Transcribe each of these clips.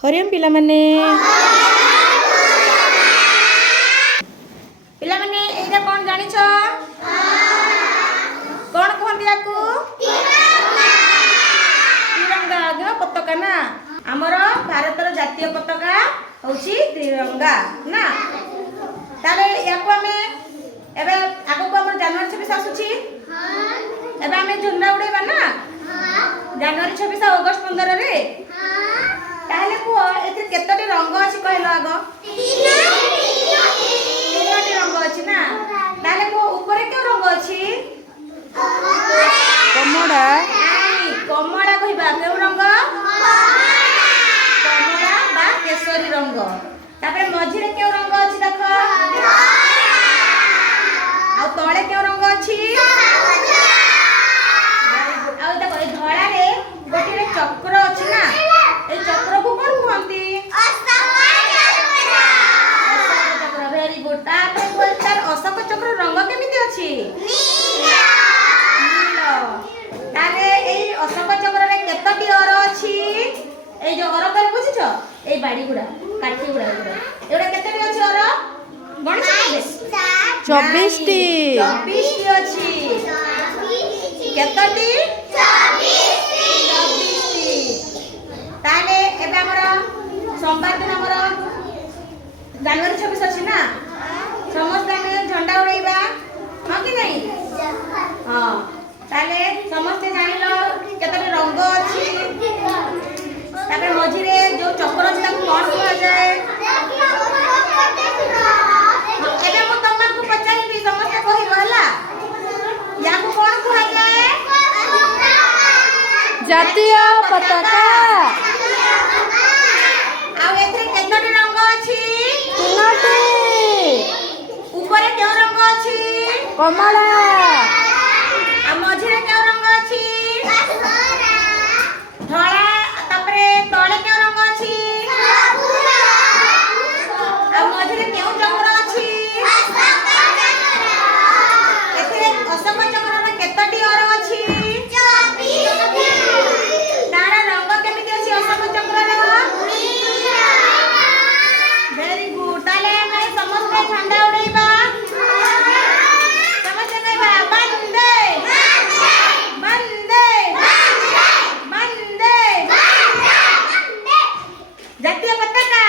हरिओम पिला माने पिला माने एटा कोन जानि छ कोन कहंती याकू तिरंगा आगे पताका ना हमर भारतर जातीय पताका होची तिरंगा ना ताले याकू हमें एबे आगो को हमर जनवरी 26 आसुची एबे हमें झंडा उड़ेबा ना जनवरी 26 अगस्त 15 रे ताले को एते केतटी रंग अछि कहलो आगो तीनटी रंग अछि ना ताले को ऊपर के रंग अछि कमड़ा कमला कहबा के रंग कमला बा केसरी रंग तापरे मझी रे के रंग अछि देखो आ तळे के रंग अछि आ देखो ए धळा रे गोटी रे चक्र अछि ना ए चक्र को कोन कहंती अशोक चक्र वेरी गुड तापरे बोलतार अशोक चक्र रंग केमिति अछि नील तारे ए अशोक चक्र रे केतटी अर अछि ए जो अर कर बुझिछ ए बाडी गुडा काठी गुडा एडा केतटी अछि अर गणित 24 टी 24 टी अछि केतटी 24 टी ताले एबे हमर सोमवार दिन हमर जनवरी 26 अछि ना समस्त हम झंडा उड़ाइबा हां कि नहीं हां ताले समस्त जानिलो केतटी रंग अछि तापर मझी रे जो चक्र अछि ताको कोन कहल जाय एबे मु तमन को पचारिबी समस्त कहिबो हला याको कोन कहल जाय जातीय पताका आ एथरे केतटी रंग अछि तीनटी ऊपर के रंग अछि कमला आ मझी रे के रंग अछि धळा तापरे तळे के रंग अछि आ मझी रे के चक्र अछि एथरे अशोक चक्र रे केतटी अर अछि 24 तार रंग केमिति अछि अशोक चक्र रे वेरी गुड ताले हम समस्त झंडा उड़ाइबा समस्त कहबा वंदे वंदे वंदे जातीय पताका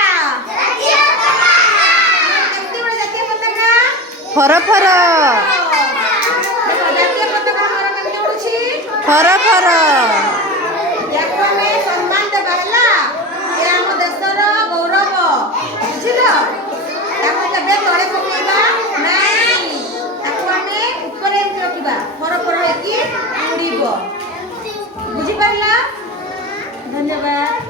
केमति बड़ जातीय पताका फर फर देखो जातीय पताका हमर केमति उड़ुछि फर फर याको हमें सम्मान देबा हला ए हम देशर गौरव बुझिलो ताको केबे तळे पकेबा नाही ताको हमें ऊपर रखिबा फर फर हेकी उड़ीबो बुझि पाइला धन्यवाद।